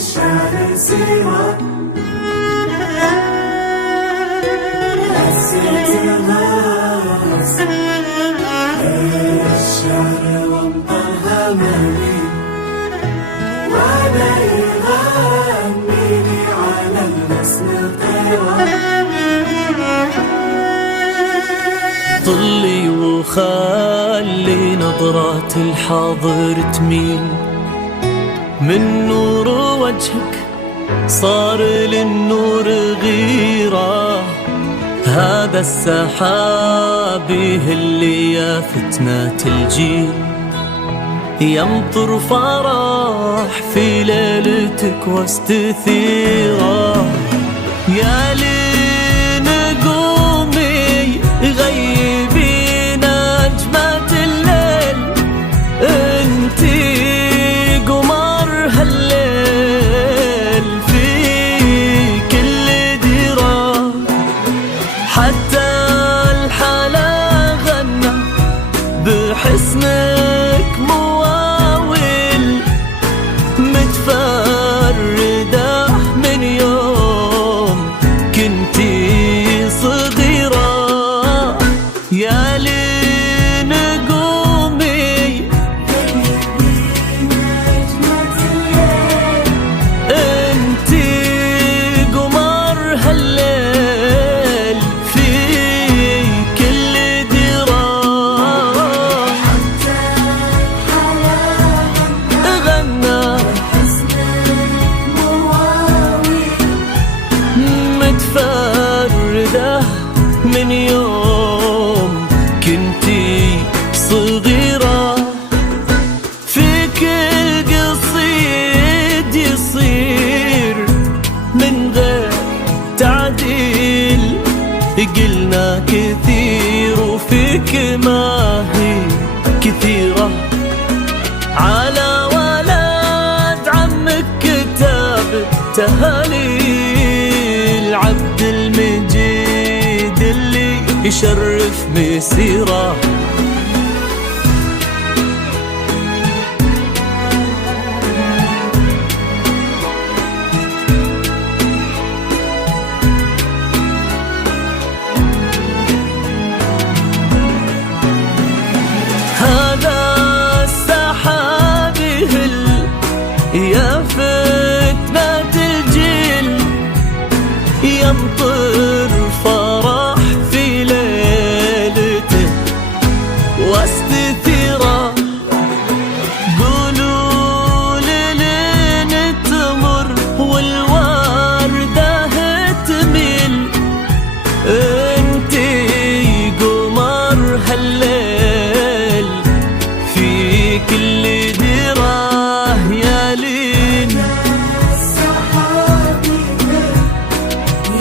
الشعر سيرة نسيت الراس الشعر وانطرها مالي وانا يغنيني على النسل طيرة طلي وخلي نظرات الحاضر تميل من نور وجهك صار للنور غيرة. هذا السحاب اللي يا فتنة الجيل يمطر فرح في ليلتك واستثيرة. يا لين قومي غيبي نجمة الليل انتي قمر هالليل في كل ديرة. حتى الحلا غنى بحسنك مواويل متفردة من يوم كنتي صغيرة. يا لين قومي انتي قمر هالليل في كل ديرة. حتى الحلا غنى حسنك مواويل متفردة من يوم كنتي صغيرة. في كل قصيد يصير من غير تعديل قلنا كثير وفيك ما هي كثيرة. على ولد عمك كتاب تهاليل عبد المجيد اللي يشرف مسيرة. هذا السحاب يهل يا فتنة الجيل يمطر فرح في ليلته واستثيرة. قولوا لين تمر والوردة تميل انتي قمر هالليل في كل ديرة. يا لين السحاب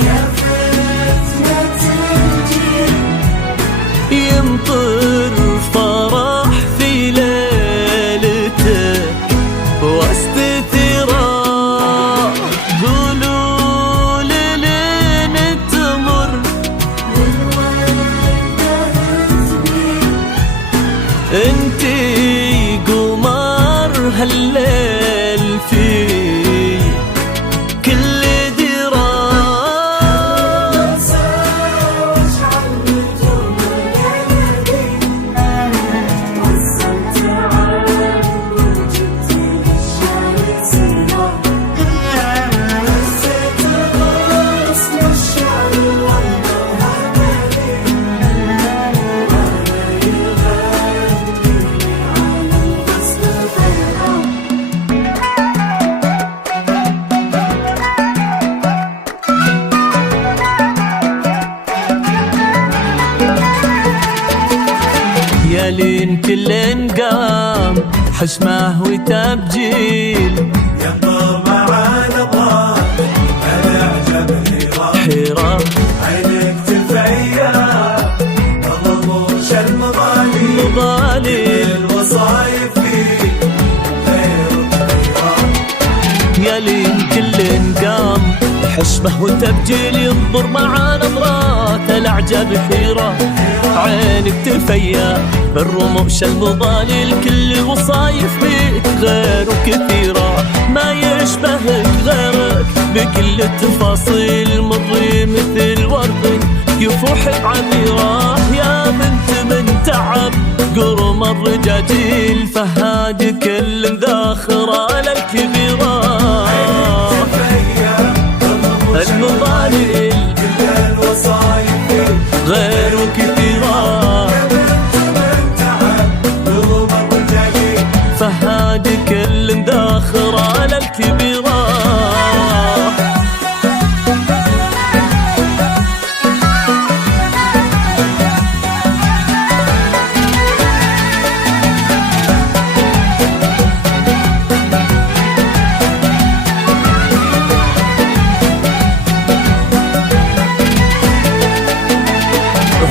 يا فتنة الجيل يمطر فرح في ليلته واستثيرة. قولوا لين تمر والوردة تميل انتي قمر هالليل في كل ديرة. مساوش عن نجوم الليالي وصلت عنه جبت للشعر سيرة نسيت الراس للشعر وانطرها مالي وانا يغنيني على الغصن طيرة. يا لين كل قام حشمه وتبجيل ينظر معانا ضاع الإعجاب حيرة عينك تفيا ضموش المضالي الوصايف فيك غير طيرة. يا لين كل قام حشمه وتبجيل ينظر مع نظرات الأعجاب حيرة. عينك تفيا الرموش المضالي الكل وصايف بيك غير كثيرة. ما يشبهك كل التفاصيل مري مثل ورد يفوح بعميره. يا بنت من تعب قرم الرجاجيل فهاد كل مذاخره للكبيره. المظالم كل الوصايف غير وكثيره فهاد كل مذاخره للكبيره.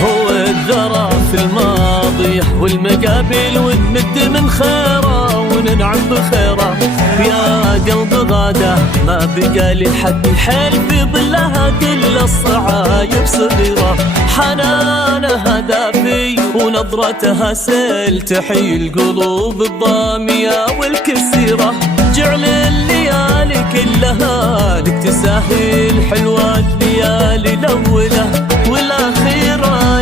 هو الذرى في الماضي والمقابل ونمد من خيره وننعم بخيره. يا قلب غاده ما بقى لي حد يحيل في ظلها كل الصعايب صغيره. حنانها دافي ونظرتها سيل تحيي القلوب الضاميه والكسيره. جعل الليالي كلها لك تساهل حلوة الليالي الأولى والأخيرة.